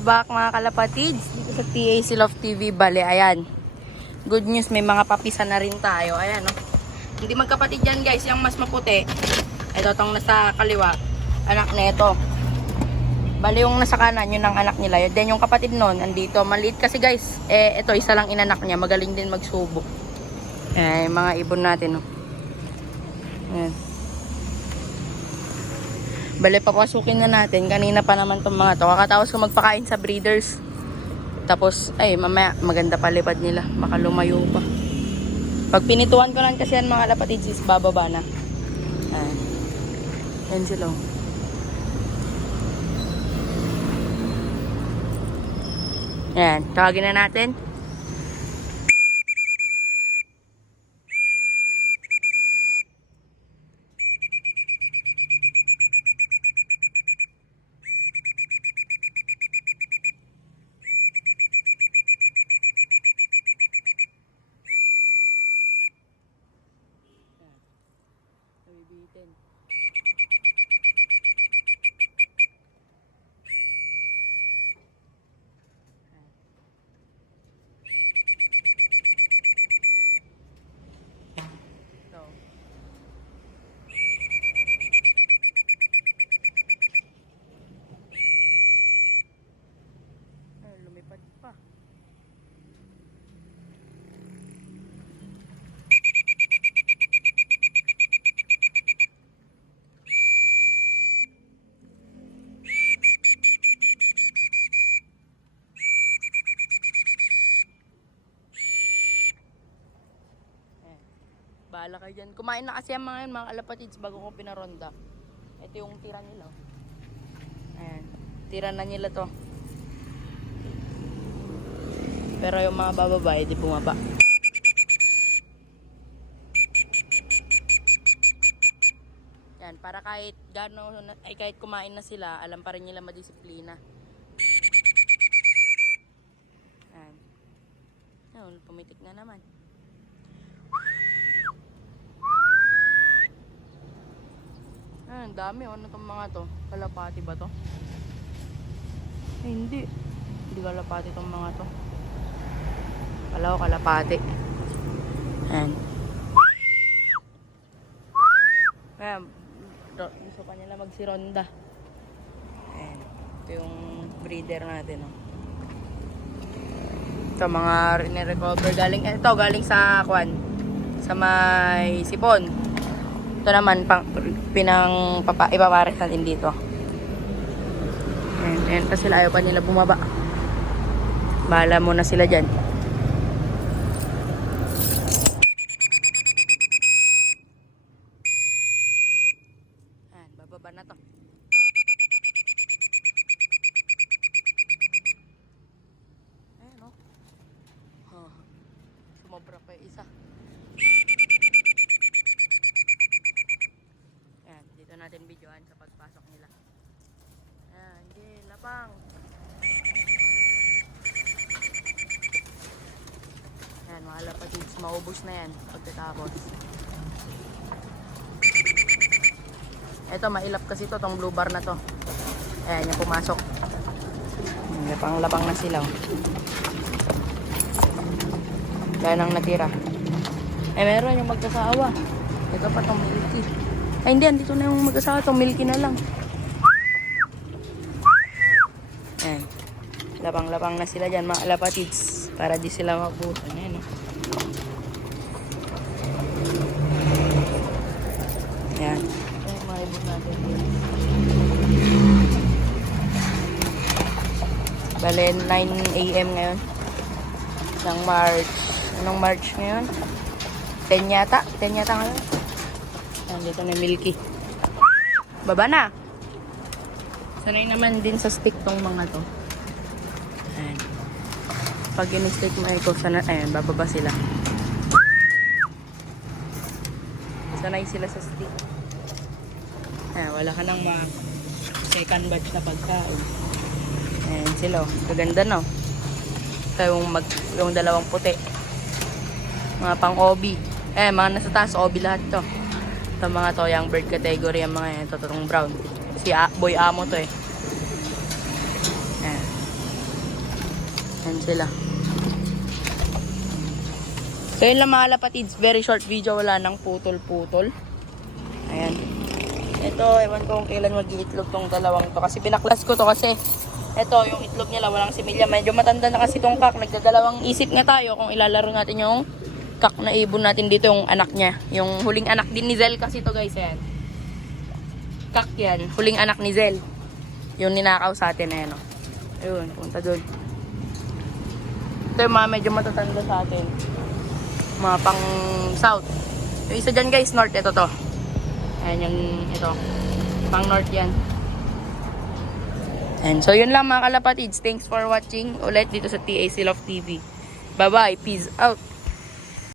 Back mga kalapatids dito sa TAC Love TV. Bale, ayan. Good news, may mga papisan na rin tayo. Ayan, no? Hindi magkapatid yan, guys. Yung mas maputi. Ito, itong nasa kaliwa. Anak na ito. Bale, yung nasa kanan, yun ang anak nila. Then, yung kapatid nun, andito. Maliit kasi, guys. Ito, isa lang inanak niya. Magaling din magsubo. Ayan, yung mga ibon natin, no? Ayan. Bale, papasukin na natin. Kanina pa naman itong mga to. Kakatapos ko magpakain sa breeders. Tapos, ay, mamaya, maganda palipad nila. Baka lumayo pa. Pag pinituan ko lang kasi yan mga lapatids is bababa na. Ayan. Yan sila. Ayan. Tawagin na natin. Nabibitin. Ito. Ay, lumipad pa. Bahala kayo dyan. Kumain na kasi ang mga yun, mga kalapatids, bago ko pinaronda. Ito yung tira nila. Ayan. Tira na nila to. Pero yung mga bababae, di bumaba. Yan, para kahit gano'n, ay kahit kumain na sila, alam pa rin nila madisiplina. Yan. Yan, pumitik na naman. Ang dami. Ano itong mga to? Kalapati ba to? Eh, hindi. Hindi kalapati itong mga to. Kala ko kalapati. Ayan. Ayan. Gusto pa nila magsironda. Ayan. Ito yung breeder natin. Oh. Ito mga nirecover. Galing sa kwan. Sa may sipon. Ito naman, ipapares natin dito. Ayan pa sila, ayaw pa nila bumaba. Bahala muna sila dyan. Ayan, bababa na to. Ayan o. Sumobra pa yung isa. Dito natin videoan sa pagpasok nila. Ayan, hindi, lapang. Ayan, mga lapatids, maubos na yan pagkatapos. Ito, mailap kasi to, tong blue bar na to. Ayan, yung pumasok. Lapang-lapang na sila. Dahil nang natira. Meron yung magkasawa. Ito pa tong milky. Ay, hindi. Andito na yung mag-asawa. Itong milky na lang. Ayan. Lapang-lapang na sila dyan, mga lapatids. Para di sila mabutan. Ayan, no? Ayan. Ayan, mga ibon natin. Bale, 9 AM ngayon. Ng March. Anong March ngayon? 10 yata. 10 yata ngayon. Dito na milky. Baba na. Sanay naman din sa stick tong mga to. Ayan. Pag in-stick mo ito, ayan, bababa sila. Sanay sila sa stick. Ayan, wala ka nang second batch na pagkain. Ayan sila. Kaganda, no? Ito yung dalawang puti. Mga pang-obi. Mga nasa taas, obi lahat to. Ito mga to, yung bird category, yung mga yan. Ito, itong brown. Si Boy Amo to eh. Ayan. Ayan sila. So yun lang mga lapatids, very short video, wala nang putol-putol. Ayan. Ito, ewan ko kung kailan mag-iitlog tong dalawang to. Kasi binaklas ko to kasi ito, yung itlog nila walang similya. Medyo matanda na kasi tong kak. Nagdadalawang isip nga tayo kung ilalaro natin yung kak na ibon natin dito, yung anak niya. Yung huling anak din ni Zel kasi to guys, ayan. Kak yan, huling anak ni Zel. Yung ninakaw sa atin, ayan o. Ayun, punta dun. Ito yung mga medyo matatanda sa atin. Mga pang south. Yung isa dyan guys, north, ito to. Ayan yung ito. Pang north yan. And so yun lang mga kalapatids. Thanks for watching ulit dito sa TAC Love TV. Bye bye. Peace out.